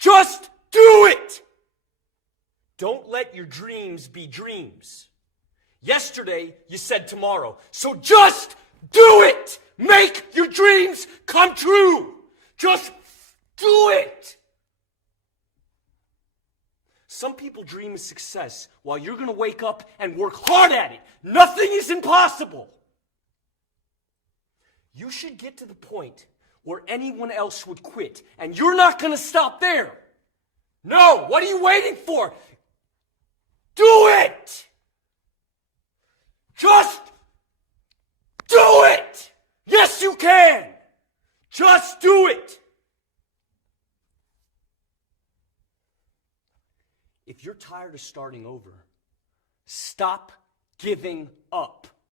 Just do it! Don't let your dreams be dreams. Yesterday, you said tomorrow. So just do it! Make your dreams come true! Just do it! Some people dream of success while you're going to wake up and work hard at it. Nothing is impossible. You should get to the point where anyone else would quit, and you're not going to stop there. No, what are you waiting for? Do it! Just do it! Yes, you can! Just do it! If you're tired of starting over, stop giving up.